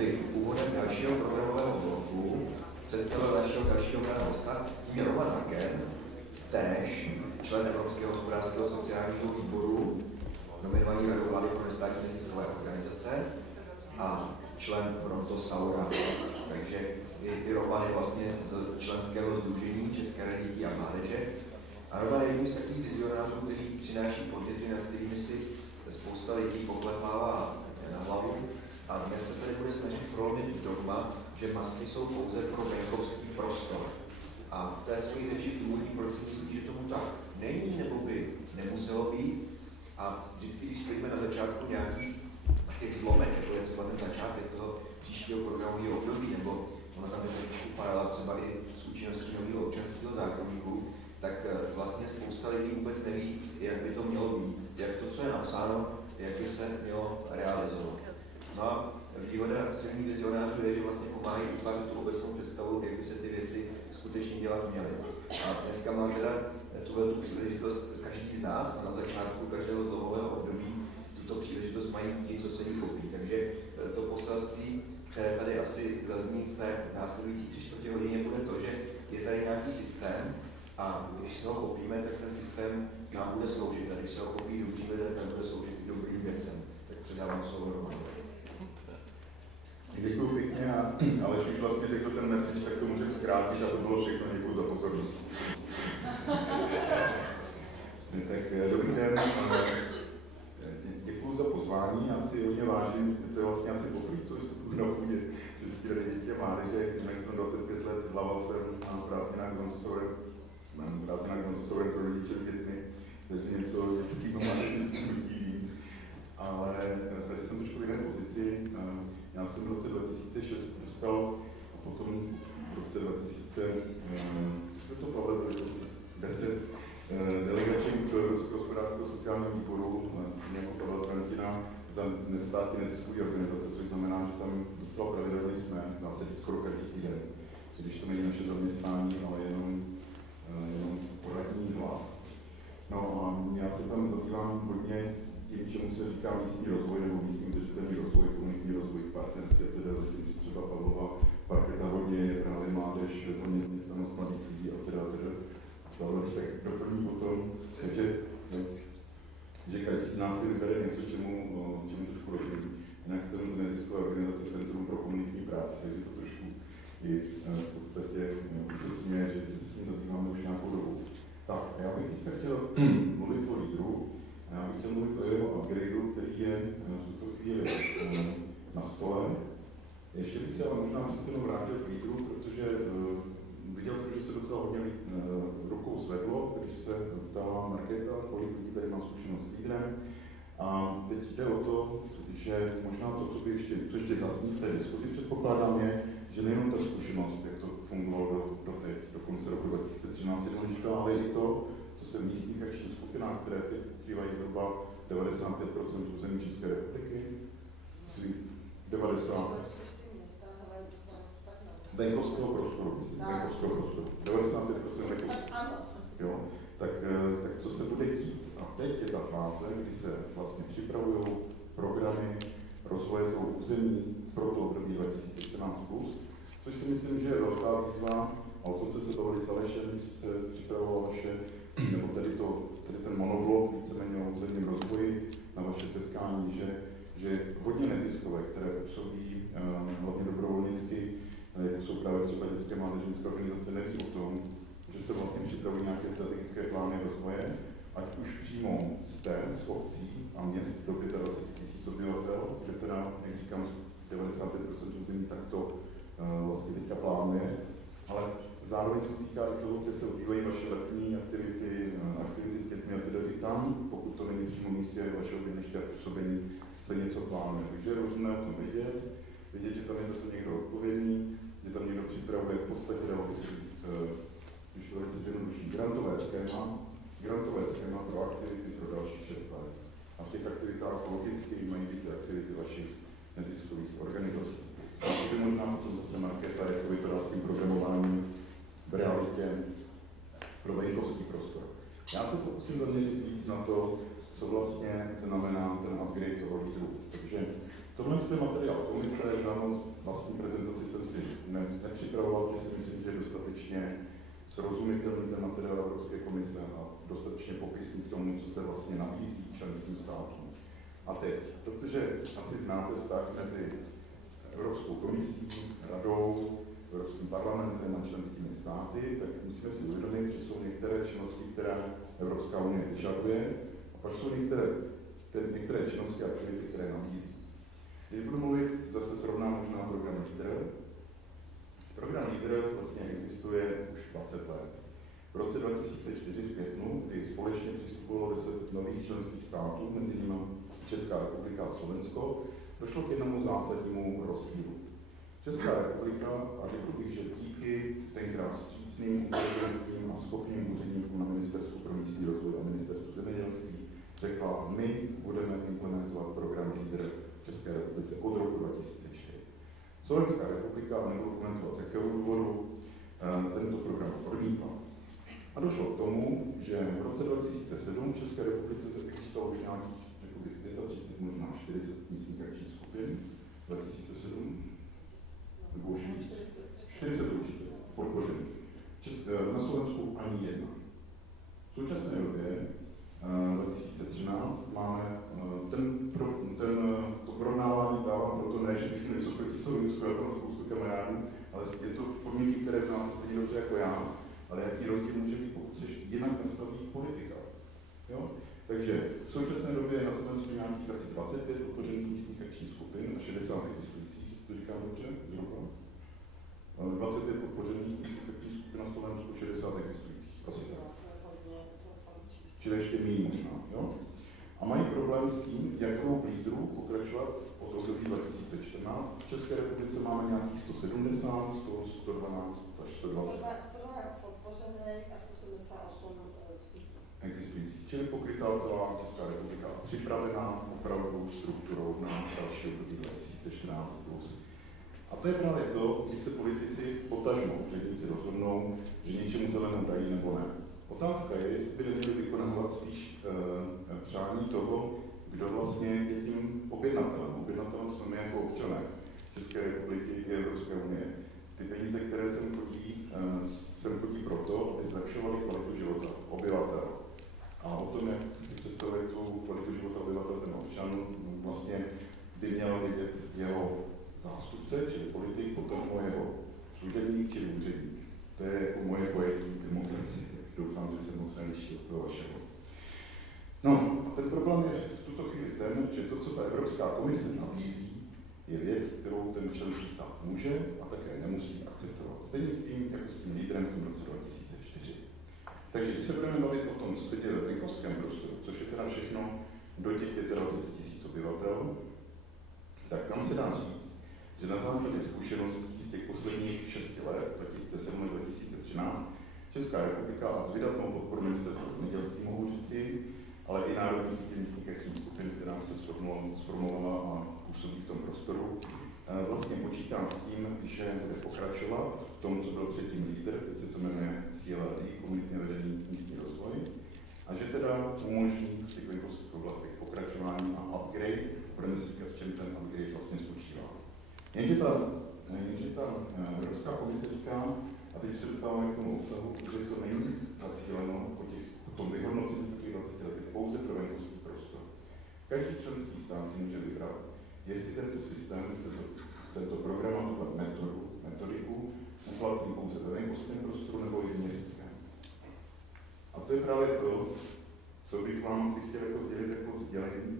bych úvodem dalšího programového bloku představil našeho dalšího pana hosta, tím je Haken, též člen Evropského hospodářského sociálního výboru, nominovaný radou vlády pro nestátní neziskové organizace a člen Saura. Takže i Roman je vlastně z členského sdružení České rady dětí a mládeže. A Roman je jedním z takových vizionářů, který přináší podněty, nad kterými si spousta lidí poklepává na hlavu. A dnes se tady bude snažit prolomit dogma, že masky jsou pouze pro venkovský prostor. A v té své řeči důvodí, proč si myslí, že tomu tak není, nebo by nemuselo být. A vždycky, když stojíme na začátku nějakých těch zlomek, jako je třeba ten začátek toho příštího programového období, nebo ono tam je trošku paralela třeba i s účinností nového občanského zákoníku, tak vlastně spousta lidí vůbec neví, jak by to mělo být, jak to, co je napsáno, jak by se mělo realizovat. No a výhoda silných vizionářů je, že vlastně pomáhají utvářet tu obecnou představu, jak by se ty věci skutečně dělat měly. A dneska mám teda tuhle příležitost každý z nás na začátku každého zlomového období tuto příležitost mají ti, co se jí chopí. Takže to poselství, které tady asi zazní v té následující 3/4 hodině, bude to, že je tady nějaký systém a když se ho chopíme, tak ten systém nám bude sloužit. A když se ho chopí dobří lidé, tak bude sloužit i dobrým věcem. Tak předávám slovo Romanu. Děkuji pěkně, ale už vlastně řekl ten message, tak to můžeme zkrátit a to bylo všechno. Děkuji za pozornost. Tak dobrý den, děkuji za pozvání, já si hodně vážím, to je vlastně asi poprvé, co vystupuji na půdě České rady dětí a mládeže, když jsem 25 let, hlava jsem a vrátěná Montessori pro rodiče s dětmi, takže něco dětského mládežnického lidí. Ale tady jsem trošku v jiné pozici. Já jsem v roce 2006 dostal a potom v roce 2010 delegačem do Evropského hospodářského sociálního výboru s něho Pavla Trantina za nestátní neziskové organizace, což znamená, že tam docela pravidelně jsme, dá se skoro každý týden, když to není naše zaměstnání, ale jenom poradní hlas. No a já se tam zabývám hodně tím, čemu se říká místní rozvoj nebo místní udržitelný rozvoj, komunitní rozvoj, partnerské, teda zatím třeba Pavlova parketa hodně je právě mládež, zaměstnanost mladých lidí a teda. Pavlov se doplní o tom, že každý z nás si vybere něco, čemu trošku rozumí. Jinak jsem z neziskové organizace Centrum pro komunitní práci, takže to trošku i v podstatě usvědčuje, že se tím zabýváme už nějakou dobu. Tak, já bych teďka chtěl mluvit o lídru, a já bych chtěl mluvit o jeho upgradeu, který je v tuto chvíli na stole. Ještě bych se ale možná přece jenom vrátil k lídru, protože viděl jsem, že se docela hodně rukou zvedlo, když se ptala Markéta, kolik lidí tady má zkušenost s lídrem. A teď jde o to, že možná to, co ještě zazní v té diskuzi, předpokládám je, že nejenom ta zkušenost, jak to fungovalo doteď, do konce roku 2013 je důležitá, ale i to, co se v místních akčních skupinách, které pokrývají zhruba 95% území České republiky, 90% venkovského prostoru, myslím, venkovského prostoru, 95% venkovského. Jo, tak co se bude dít? A teď je ta fáze, kdy se vlastně připravují programy rozvoje toho území pro to období 2014+, což si myslím, že je velká výzva, a o tom se bavili s Alešem, když se připravoval vaše, nebo tady ten monolog, víceméně o územním rozvoji na vaše setkání, že hodně neziskové, které působí hlavně dobrovolnicky, jako jsou právě třeba dětské mládežnické organizace, neví o tom, že se vlastně připravují nějaké strategické plány rozvoje, ať už přímo z obcí a měst do 25 000 obyvatel, že teda, jak říkám, 95% území tak to vlastně teďka plánuje, ale zároveň se týká i toho, kde se odvívají vaše letní aktivity s dětmi a teda i tam, pokud to není přímo místě vašeho bydliště a působení, se něco plánuje. Takže je rozumné o tom vidět, že tam je za to někdo odpovědný, že tam někdo připravuje v podstatě, dalo by se říct, když to velice jednodušší, grantové schéma pro aktivity pro dalších 6 let. A v těch aktivitách logicky mají být aktivity vašich neziskových organizací. A to by možná potom zase Markéta, jak to vypadá s tím programováním v realitě pro venkovský prostor. Já se pokusím zaměřit víc na to, co vlastně znamená ten upgrade toho lídru. Takže Tohle je materiál komise, žádnou vlastní prezentaci jsem si nepřipravoval, protože si myslím, že je dostatečně srozumitelný ten materiál Evropské komise a dostatečně popisný k tomu, co se vlastně nabízí členským státům. A teď, protože asi znáte vztah mezi Evropskou komisí, radou, Evropským parlamentem a členskými státy, tak musíme si uvědomit, že jsou některé činnosti, které Evropská unie vyžaduje, a pak jsou některé činnosti a aktivity, které nabízí. Když budu mluvit, zase srovnám možná program LEADER. Program LEADER vlastně existuje už 20 let. V roce 2004 v květnu, kdy společně přistupovalo 10 nových členských států, mezi nimi Česká republika a Slovensko, došlo k jednomu zásadnímu rozdílu. Česká republika, a řekl bych, že díky tenkrát vstřícným, inteligentním a schopným úředníkům na Ministerstvu pro místní rozvoj a Ministerstvu zemědělství, řekla, my budeme implementovat program LEADER v České republice od roku 2004. Slovenská republika, nebudu komentovat z jakého důvodu, tento program odmítla. A došlo k tomu, že v roce 2007 v České republice se existovalo už nějakých, řekl bych, 35, možná 40 místních akčních skupin. 2007, nebo už 40 určitě, podpořených. Na Slovensku ani jedna. V současné době 2013 máme to porovnávání dávám proto ne, že bych něco proti Slovensku, já tam spoustu kamarádů, ale je to podmínky, které znáte stejně dobře jako já, ale jaký rozdíl může být, pokud se jinak nastaví politika. Jo? Takže v současné době je na Slovensku nějakých asi 25 podpořených místních akčních skupin a 60 existujících, to říkám dobře, zhruba. 25 podpořených místních akčních skupin na Slovensku, 60 existujících, asi tak. Čili ještě méně možná, jo? A mají problém s tím, jakou v LEADERu pokračovat od období 2014. V České republice máme nějakých 170, 112 až 120. 112 podpořených a 178 v síti. Existující, čili pokrytá celá Česká republika, připravená opravdu strukturou na další období 2014 plus. A to je právě to, když se politici potažmo úředníci rozhodnou, že něčemu zelenou dají nebo ne. Otázka je, jestli by neměli vykonávat spíš přání toho, kdo vlastně je tím objednatelem. Objednatelem jsme my jako občané České republiky i Evropské unie. Ty peníze, které sem chodí proto, aby zlepšovaly kvalitu života obyvatel. A o tom, jak si představuje tu kvalitu života obyvatel, ten občan vlastně by měl vidět jeho zástupce, čili politik, potažmo jeho služebník, čili úředník. To je jako moje pojetí demokracie. Doufám, že se moc neliší od toho vašeho. No, a ten problém je v tuto chvíli ten, že to, co ta Evropská komise nabízí, je věc, kterou ten členský stát může a také nemusí akceptovat. Stejně s tím, jako s tím lídrem v roce 2004. Takže když se budeme bavit o tom, co se děje ve venkovském prostoru, což je teda všechno do těch 25 000 obyvatel, tak tam se dá říct, že na základě zkušeností z těch posledních 6 let, 2007 až 2013, Česká republika a s vydatnou podporu Ministerstva zemědělství mohu říci, ale i národní sítě místních akčních skupin, která se sformulovala a působí v tom prostoru, vlastně počítá s tím, že bude pokračovat v tom, co byl předtím LEADER, teď se to jmenuje CLRD, komunitně vedený místní rozvoj, a že teda umožní v těch venkovských oblastech pokračování a upgrade, budeme si říkat, v čem ten upgrade vlastně spočívá. Jenže ta Evropská komise říká, a teď se dostáváme k tomu obsahu, že to není zacíleno po tom vyhodnocení po těch 20 letech pouze pro venkovský prostor. Každý členský stát si může vybrat, jestli tento systém, tento program a tuto metodiku uplatní pouze ve venkovském prostoru nebo i v městském. A to je právě to, co bych vám si chtěl jako sdělit jako sdělení,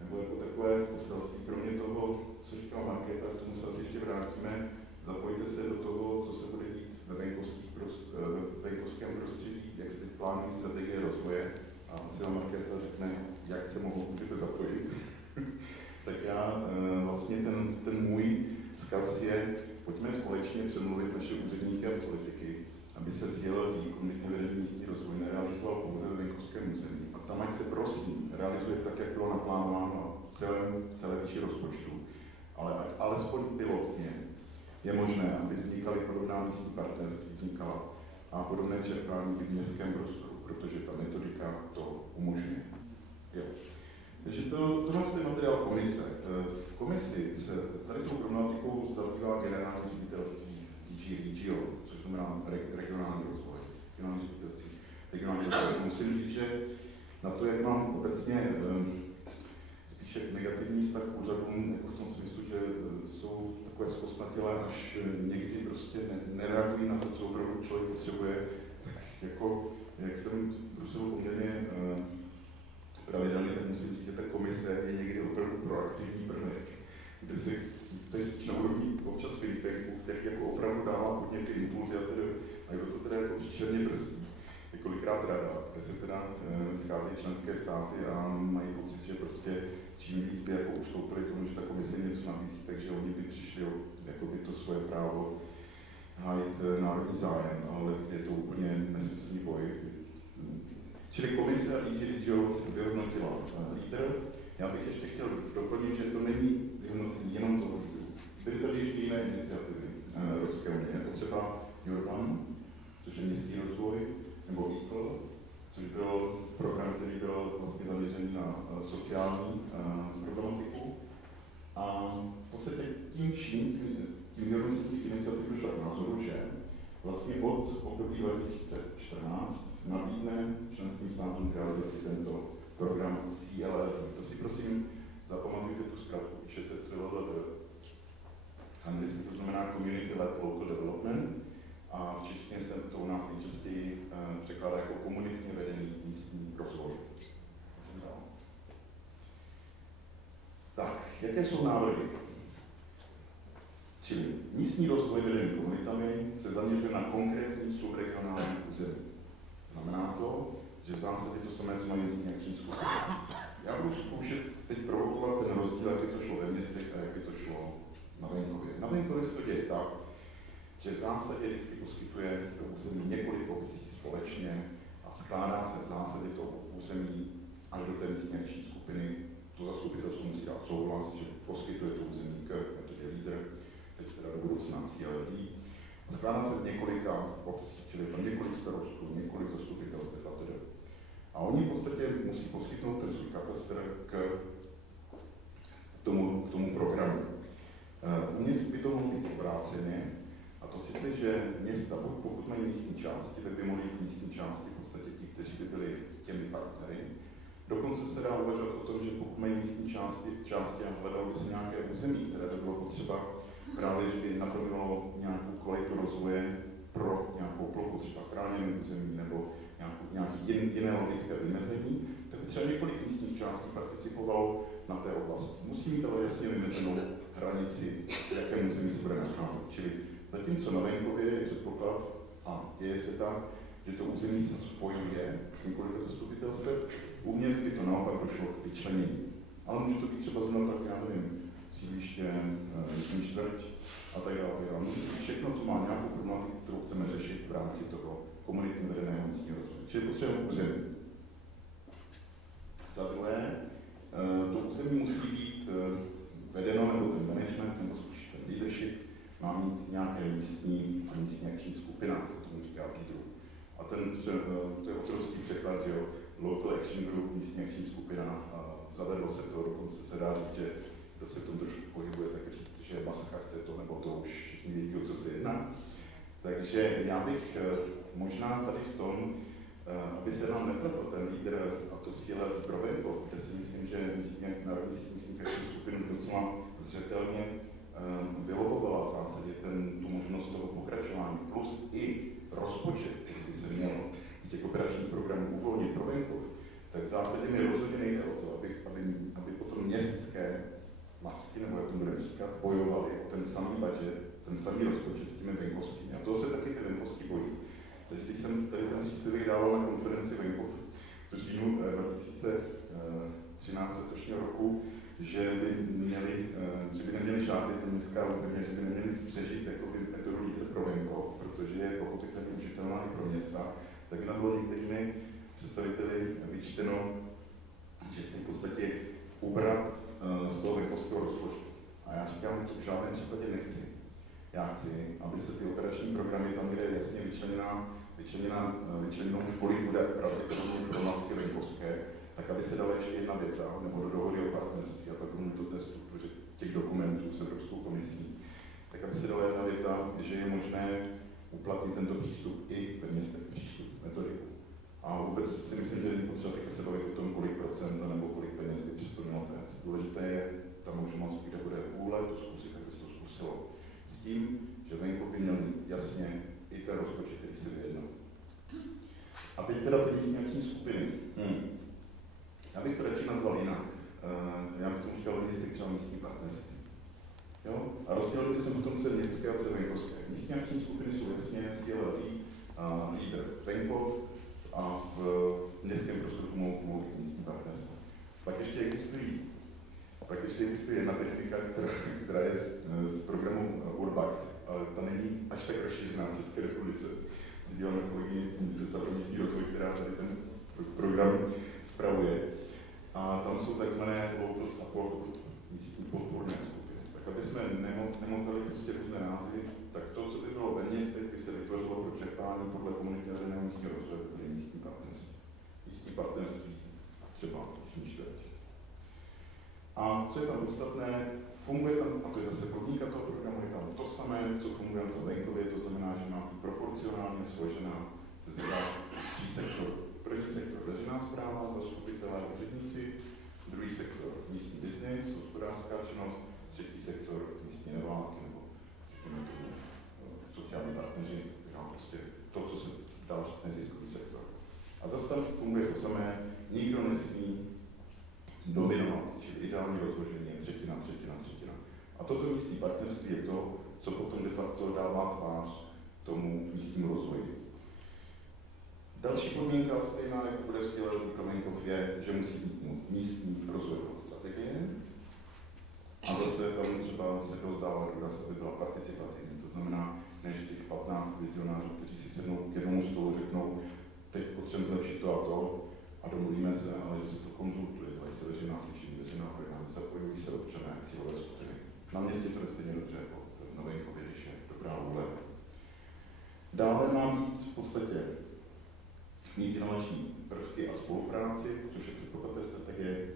nebo jako takové poselství, kromě toho, co říkal Markéta, k tomu se asi ještě vrátíme, zapojte se do toho, co se bude dít ve venkovském prostředí, jak se teď plánují strategie rozvoje, a si vám Markéta řekne, jak se můžete zapojit. Tak já vlastně ten můj vzkaz je, pojďme společně přemluvit naše úředníky a politiky, aby se cíl komunitně vedený místní rozvoj nerealizoval pouze ve venkovském území. A tam, ať se prosím realizuje tak, jak bylo naplánováno celé výši rozpočtu, ale ať alespoň pilotně je možné, aby vznikaly podobná místní partnerství, vznikala a podobné čerpání i v městském prostoru, protože ta metodika to umožňuje. Jo. Takže tohle je materiál komise. V komisi se tady tou problematikou zabývá generální ředitelství DG, což znamená regionální rozvoj. Regionální rozvoj. Musím říct, že na to, jak mám obecně spíše negativní vztah k úřadům, jako v tom smyslu, že jsou takové zkostnatělé, až někdy prostě nereagují na to, co opravdu člověk potřebuje, tak jako, jak jsem v Bruselu poměrně pravidelně, tak musím říct, že ta komise je někdy opravdu proaktivní prvek, kde si to je na úrovni občas Filipenku, který jako opravdu dává hodně ty impulzy a kdo to teda jako příšerně brzdí. Je kolikrát rada, kde se teda schází členské státy a mají pocit, že prostě čím víc by jako ustoupili tomu, že ta komise něco nabízí, takže oni by přišli jako by to svoje právo hájit národní zájem, ale je to úplně nesmyslný boj. Čili komise a DG vyhodnotila lídr. Já bych ještě chtěl doplnit, že to není vyhodnocení jenom toho lídru. Byly tady ještě jiné iniciativy Evropské unie, jako třeba Urban, což je městský rozvoj, nebo ECOL, což byl program, který byl vlastně zaměřený na sociální problematiku. A v podstatě tím vyhodnocením těch iniciativ došlo k názoru, že vlastně od období 2014 nabídne členským státům k realizaci tento program CLL. To si prosím zapamatujte tu zkratku, píše se CLL. Anglicky to znamená Community-led Local Development a v češtině se to u nás nejčastěji překládá jako komunitně vedený místní rozvoj. Tak, jaké jsou návrhy? Čili místní rozvoj vedený komunitami se zaměřuje na konkrétní subregionální území. Znamená to, že v zásadě to samé, co mají městní akční skupiny. Já budu zkoušet teď provokovat ten rozdíl, jak by to šlo ve městech a jak by to šlo na venkově. Na venkově se to děje tak, že v zásadě vždycky poskytuje to území několik obcí společně a skládá se v zásadě to území až do té místní akční skupiny. To zastupitelstvo musí dát souhlas, že poskytuje to území k metodě lídr, teď teda do budoucna CLD. Skládá se z několika obcí, čili tam několik starostů, několik zastupitelstv atd. A oni v podstatě musí poskytnout ten svůj katastr k tomu programu. U měst by to mohlo být obráceně, a to sice, že města, pokud mají místní části, tak by mohly mít místní části v podstatě ti, kteří by byli těmi partnery. Dokonce se dá uvažovat o tom, že pokud mají místní části a hledalo by se nějaké území, které by bylo potřeba právě, že by naplňovalo nějakou kvalitu rozvoje pro nějakou plochu, třeba chráněné území nebo nějaké jiné logické vymezení, tak třeba několik místních částí participovalo na té oblasti. Musí mít ale jasně vymezenou hranici, v jakém území se bude nacházet. Čili zatímco na venkově je předpoklad, a děje se tak, že to území se spojuje s několika zastupitelstev, u měst by to naopak došlo k vyčlenění. Ale může to být třeba zrovna tak, já nevím, sídliště, místní čtvrť a tak dále. Všechno, co má nějakou problematiku, kterou chceme řešit v rámci toho komunitně vedeného místního rozvoje. Čili potřebujeme území. Za druhé, to území musí být vedeno, nebo ten management, nebo spíš ten leadership, má mít nějaké místní a místní akční skupina, se tomu říká lídru. A to je obrovský překlad, že jo, Local Action Group, místní akční skupina, zavedlo se to, dokonce se dá říct, že kdo se v tom trošku pohybuje, tak říct, že MASkám chce to, nebo to už všichni vědí, o co se jedná. Takže já bych možná tady v tom, aby se nám nepletl ten lídr a to síle pro venkov, kde si myslím, že národní síť místních akčních skupin docela zřetelně vylobovala v zásadě tu možnost toho pokračování, plus i rozpočet, který by se měl z těch operačních programů uvolnit pro venkov, tak v zásadě mi rozhodně nejde o to, aby potom městské masky, nebo jak to budeme říkat, bojovali o ten samý budget, ten samý rozpočet s těmi venkovskými. A toho se taky ty venkovský bojí. Teď, když jsem tady ten příspěvek dával na konferenci venkov v říjnu 2013 letošního roku, že by neměli žádné městská území, že by neměli střežit metodu lídr pro venkov, protože je pochopitelně užitelná i pro města, tak nám bylo některými představiteli vyčteno, že chci v podstatě ubrat z toho venkovského rozpočtu. A já říkám, to v žádném případě nechci. Já chci, aby se ty operační programy tam, kde je jasně vyčleněnou školy, bude pravděpodobně pro masky venkovské, tak aby se dala ještě jedna věta, nebo do dohody o partnerství, a pak do testu, protože těch dokumentů s Evropskou komisí, tak aby se dala jedna věta, že je možné uplatnit tento přístup i ve městech, přístup, metodiku. A vůbec si myslím, že není potřeba se bavit o tom, kolik procent nebo kolik peněz by přesto mělo téct. Důležité je ta možnost, kde bude vůle to zkusit, aby se to zkusilo. S tím, že venku by měl mít jasně i ten rozpočet, který si vyjednal. A teď teda ty místní akční skupiny. Já bych to radši nazval jinak. Já bych tomu říkal městské třeba místní partnerství. Jo? A rozdělil bych jsem v tom, co je městské a co je venkovské. Místní akční skupiny jsou jasně cíle lídr venkov a v městském prostoru mohou být místní partnerství. Pak ještě existuje jedna technika, která je z programu Urbact, ale ta není až tak rozšířená v České republice. Si děláme kolegyni Ministerstva pro místní rozvoj, která tady ten program spravuje. A tam jsou takzvané local support, místní podpůrné skupiny. Tak aby jsme nemotali prostě různé názvy, tak to, co by bylo ve městech, by se vytvořilo pro čerpání podle komunitárního místního rozvoje, byly místní partnerství. Místní partnerství třeba čtvrť. A co je tam podstatné, funguje tam, a to je zase podmínka toho programu, je tam to samé, co funguje na tom venkově, to znamená, že má být proporcionálně složená ze tří sektorů. První sektor veřejná správa, zastupitelé, úředníci, druhý sektor místní biznis, hospodářská činnost, třetí sektor místní nevládky nebo sociální partneři, prostě to, co se dá říct neziskový sektor. A zase tam funguje to samé, nikdo nesmí dominovat, čili ideální rozložení je třetina. A toto místní partnerství je to, co potom de facto dává tvář tomu místnímu rozvoji. Další podmínka, stejná jako bude v cíle pro venkov, je, že musí být místní rozvojová strategie. A zase tam třeba se rozdává důraz, aby byla participativní. To znamená, než těch 15 vizionářů, kteří si sednou k jednomu stolu, řeknou, teď potřebujeme zlepšit to a to, a domluvíme se, ale že se to konzultuje, dají se veřejná slyšení, veřejná programy, zapojují se občané, cílové skupiny. Na městě to je stejně dobře, jako v novému, když je dobrá vůle. Dále má být v podstatě mít inovační prvky a spolupráci, což je předpoklad té strategie.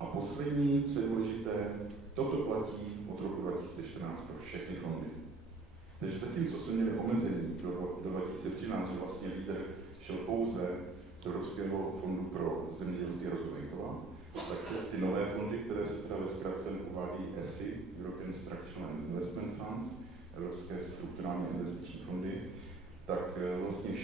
A poslední, co je důležité, toto platí od roku 2014 pro všechny fondy. Takže zatímco jsme měli omezení do 2013, že vlastně lídr šel pouze z Evropského fondu pro zemědělství a rozvoj venkova, tak ty nové fondy, které se teda ve zkratce uvádí ESI, European Structural and Investment Funds, Evropské strukturální investiční fondy, tak vlastně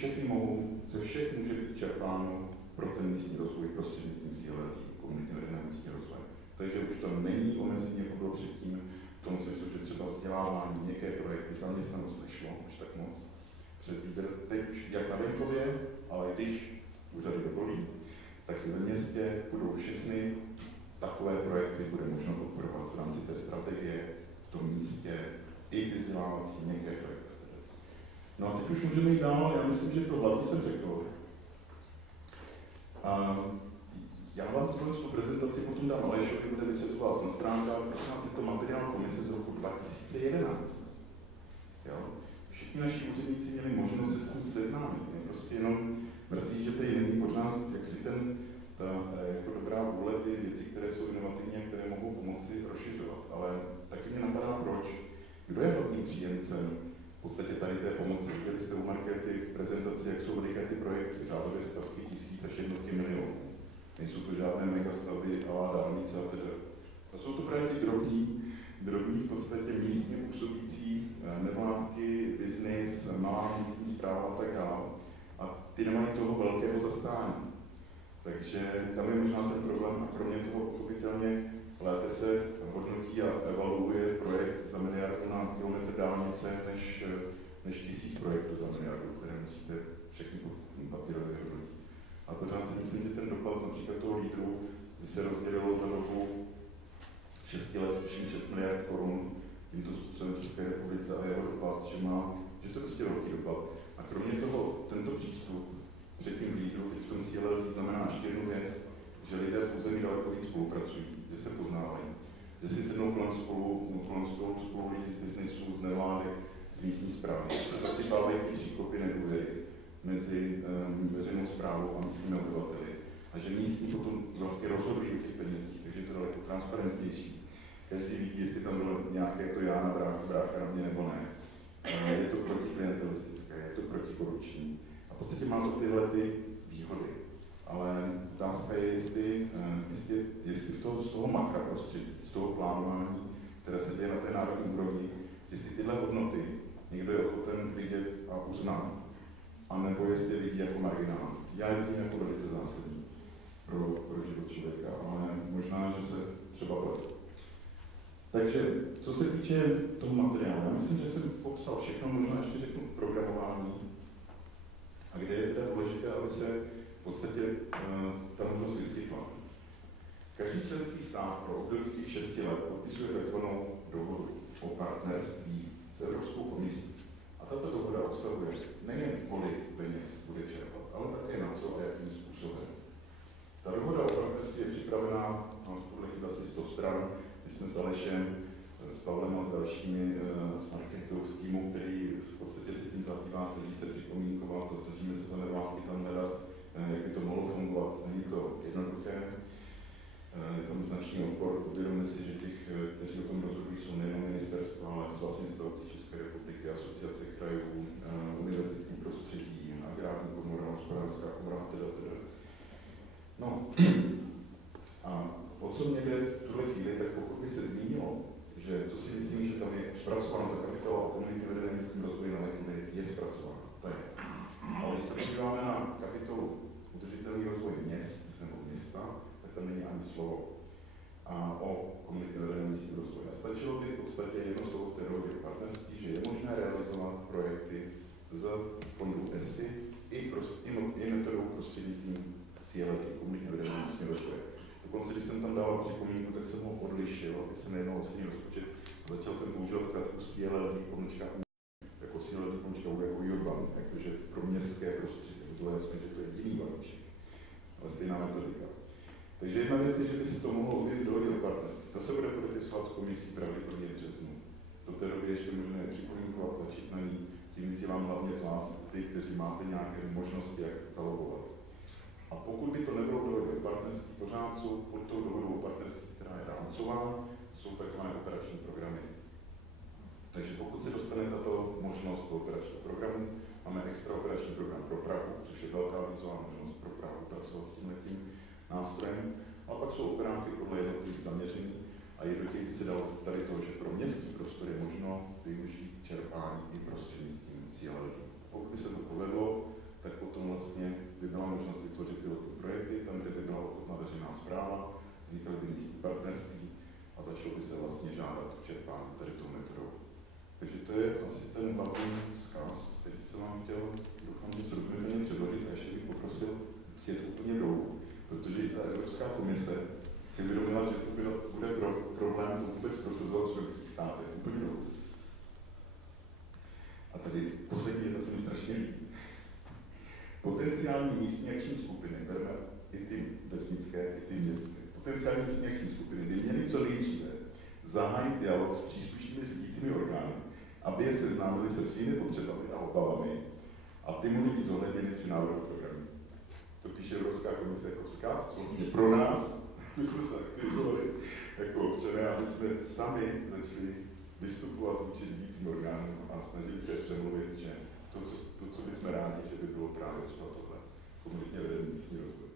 ze všech může být čerpáno pro ten místní rozvoj prostřednictvím cíle komunity vedeného místního rozvoje. Takže už to není omezení, jako bylo předtím, v tom smyslu, že třeba vzdělávání, měkké projekty, zaměstnanost nešlo už tak moc. Přes lídr, teď už jak na venkově, ale když úřady dovolí, tak ve městě budou všechny takové projekty, bude možno podporovat v rámci té strategie, v tom místě, i ty vzdělávací měkké projekty. No a teď už můžeme jít dál, já myslím, že to hlavně jsem řekl. Já vám tu prezentaci potom dám Alešovi, bude vysvětlovat na stránkách, prosím vás, je to materiál komise z roku 2011. Jo? Všichni naši úředníci měli možnost se s tím seznámit. Mě prostě jenom mrzí, že tady není pořád jaksi jako dobrá vůle ty věci, které jsou inovativní a které mohou pomoci rozšiřovat. Ale taky mě napadá proč. Kdo je hlavní příjemcem v podstatě tady té pomoci? Viděli jste u Markéty v prezentaci, jak jsou veliké ty projekty, řádové stovky tisíc až jednotky milionů. Nejsou to žádné megastavby a dálnice a tedy. To jsou to právě ty drobní v podstatě místně působící nevládky, biznis, malá místní správa a tak dále. A ty nemají toho velkého zastání. Takže tam je možná ten problém a kromě toho pochopitelně lépe se hodnotí a evaluuje projekt za miliardu na kilometr dálnice než 1000 projektů za miliardu, které musíte všechny papírově hodnotit. A pořád si myslím, že ten dopad například toho lídru, kdy se rozdělilo za dobu 6 let 6 miliard korun tímto způsobem České republice a jeho dopad, že to je prostě velký dopad. A kromě toho, tento přístup před tím lídru, teď v tom cíle znamená ještě jednu věc, že lidé v území daleko víc spolupracují, že se poznávají, že si sednou kolem stolu spolu lidi z biznesu, z nevládek, z místní správy, že se zasypávají ty příkopy nedůvěry mezi veřejnou správou a místními obyvateli. A že místní potom vlastně rozhodují o těch penězích, takže je to daleko transparentnější. Každý vidí, jestli tam bylo nějaké to já na brácha na mě nebo ne. Je to protiklientelistické, je to protikorupční. A v podstatě má to tyhle ty výhody. Ale otázka je, jestli z toho makra prostředí, z toho plánování, které se děje na té národní úrovni, jestli tyhle hodnoty někdo je ochoten vidět a uznat, anebo jestli je vidí jako marginální. Já je vidím jako velice zásadní pro život člověka, ale možná, že se třeba pletu. Takže, co se týče toho materiálu, já myslím, že jsem popsal všechno, možná ještě řeknu programování, a kde je teda důležité, aby se v podstatě ta možnost vyskytla. Každý členský stát pro období těch 6 let podpisuje takzvanou dohodu o partnerství s Evropskou komisí. A tato dohoda obsahuje nejen kolik peněz bude čerpat, ale také na co a jakým způsobem. Ta dohoda o partnerství je připravená, podle chyba asi 100 stran. My jsme s Alešem, s Pavlem a s dalšími z marketu v týmu, který v podstatě se tím zabývá, snaží se připomínkovat a snažíme se za nedávky tam hledat, jak by to mohlo fungovat. Není to jednoduché, je tam značný odpor. Uvědomíme si, že těch, kteří o tom rozhodují, jsou nejen ministerstva, ale vlastně stavci České republiky, asociace krajů, univerzitní prostředí, agrární komora, hospodářská komora, teda. No, a o co mě jde v tuhle chvíli, tak pokud by se zmínilo, že to si myslím, že tam je zpracováno, ta kapitola o komunitě vedené městským rozvoji na Lékově je zpracována. Ale když se podíváme na kapitolu udržitelný rozvoj měst nebo města, tak tam není ani slovo o komunitě vedené městským rozvoji. A stačilo by v podstatě jedno slovo v té dohodě o partnerství, že je možné realizovat projekty z fondu ESI i metodou prostřednictvím CLD, komunitně vedené městským rozvoje. Dokonce, když jsem tam dával připomínku, tak jsem ho odlišil, aby se nejednal o celý rozpočet. Začal jsem používat zkrátku CLD pomlčka U, jako CLD pomlčka U jako urban, jakože pro městské prostředí. To bylo jasné, že to je jiný balíček, ale stejná metodika. Takže jedna věc je, že by se to mohlo objevit v dohodě o partnerství. Ta se bude podepisovat s komisí pravděpodobně v březnu. Do té doby ještě možné připomínkovat, tlačit na ní. Tím vyzývám hlavně z vás, ty, kteří máte nějaké možnosti, jak zalogovat. A pokud by to nebylo dohodou o partnerství, pořád jsou pod tou dohodou o partnerství, která je rámcová, jsou takzvané operační programy. Takže pokud se dostane tato možnost do operačního programu, máme extra operační program pro Prahu, což je velká výzva možnost pro Prahu pracovat s tímhletím nástrojem, ale pak jsou operáky podle jednotlivých zaměření a je do těch by se dalo tady to, že pro městský prostor je možno využít čerpání i prostřednictvím CLD. Pokud by se to povedlo, tak potom vlastně by byla možnost vytvořit pilotní projekty, tam, kde by byla ochotná veřejná správa, vznikaly by místní partnerství a začalo by se vlastně žádat o čerpání tady tou metodou. Takže to je asi ten hlavní vzkaz, který jsem vám chtěl doufám, že srozumitelně předložit a ještě bych poprosil sjet úplně dolů, protože i ta Evropská komise si uvědomila, že to bude problém to vůbec prosazovat v členských státech. Úplně dolů. A tady poslední věta se mi strašně líbí. Potenciální místní akční skupiny, bereme i ty vesnické, i ty městské. Potenciální místní akční skupiny by měly co nejdříve zahájit dialog s příslušnými řídícími orgány, aby je seznámili se svými potřebami a obavami a ty mohly být zohledněny při návrhu programu. To píše Evropská komise jako vzkaz, vlastně pro nás, my jsme se aktivizovali jako občané, aby jsme sami začali vystupovat vůči řídícím orgánům a snažili se je přemluvit, že to, co bychom rádi, že by bylo právě třeba tohle komunitně vedený místní rozvoj.